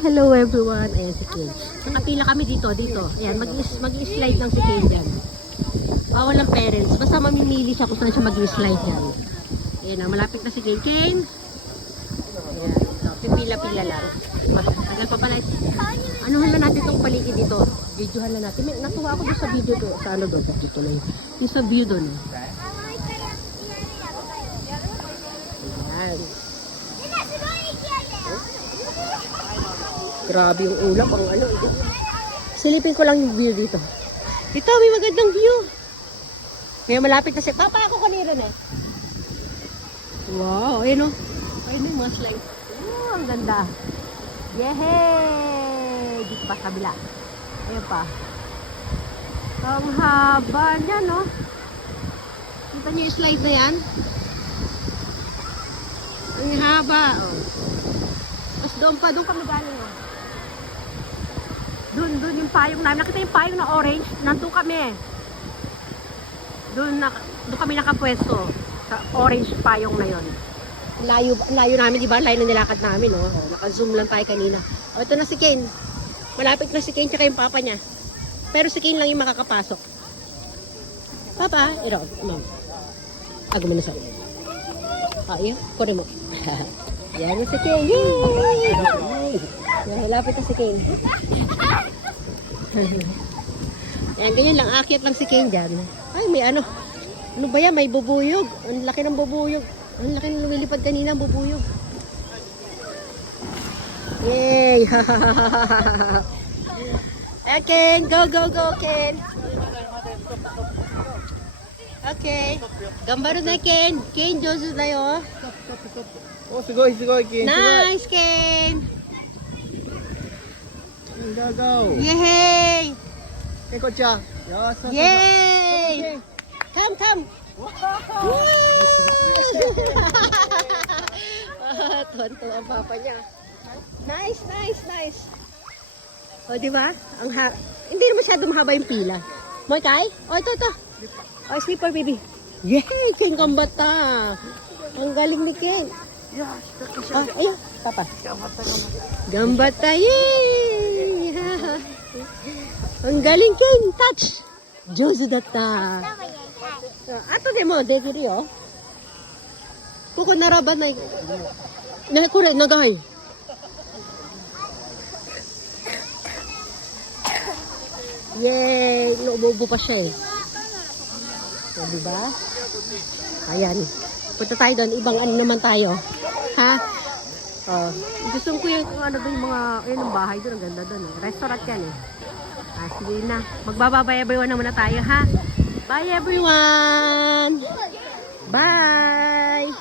Hello everyone. Ayan si Kane. Nakapila kami dito. Ayan, mag-i-slide lang si Kane dyan. Bawal ng parents. Basta mamimili siya kung saan siya mag-i-slide dyan. Ayan na, malapit na si Kane. Kane! Ayan, ito. Pipila-pila lang. Tagal pa pala. Anuhan na natin itong paligid dito. Videohan na natin. Natuwa ako doon sa video doon. Sa ano doon? Dito na yun. Yung sa view doon. Ayan. Grabe yung ulap. Ang ano. Silipin ko lang yung view dito. Dito, may magandang view. Kaya malapit na siya. Papa, ako kanina na eh. Wow, ayun o. Ayun yung mga slide. Oh, ang ganda. Yehey! Dito pa kabila. Ayun pa. Ang haba niya, no? Kita niyo yung slide na yan? Ang haba. Oh. Tapos doon kami galing. Oh. Doon yung payong namin. Nakita yung payong na orange. Nandun kami. Doon kami nakapwesto. Sa orange payong na yon. Layo namin, di ba? Layo na nilakad namin, oh. Naka-zoom lang tayo kanina. Oh, ito na si Kane. Malapit na si Kane tsaka yung papa niya. Pero si Kane lang yung makakapasok. Papa, ito, ma'am. Ako mo na sa yun. Kunin mo. Yan yung si Kane. Yay! Yan, malapit na si Kane. Yan, ganyan lang. Akyat lang si Kane dyan. Ay, may ano. Ano ba yan? May bubuyog. Ang laki ng bubuyog. Ang laki ng lumilipad kanina ang bubuyog. Yay! Ken, go, Ken. Okay. Gambaro na Ken. Ken, Joseph na yun. Oh, sugoi, Ken. Nice, Ken. Go. Yay! Kocha. Yay! Come. Tuwan-tuwa ang papa niya. Nice. O, di ba? Hindi na masyado mahaba yung pila. Moy Kai? O, ito. O, sleeper baby. Yay! Ken Gambata. Ang galing ni Ken. Oh, ayun. Papa. Gambata. Yay! Ang galing Ken. Touch. Jozu datta. Ato de mo, de kiri yo. Kuko naraban na. Na kore nagay. Yay! Naubo pa siya eh. So, diba? Ayan. Punta tayo doon. Ibang ano naman tayo. Ha? Oh. Gusto ko yung ano ba yung mga, ayun ang bahay doon. Ang ganda doon eh. Restaurant yan eh. Sige na. Magbababay everyone na muna tayo ha. Bye everyone! Bye!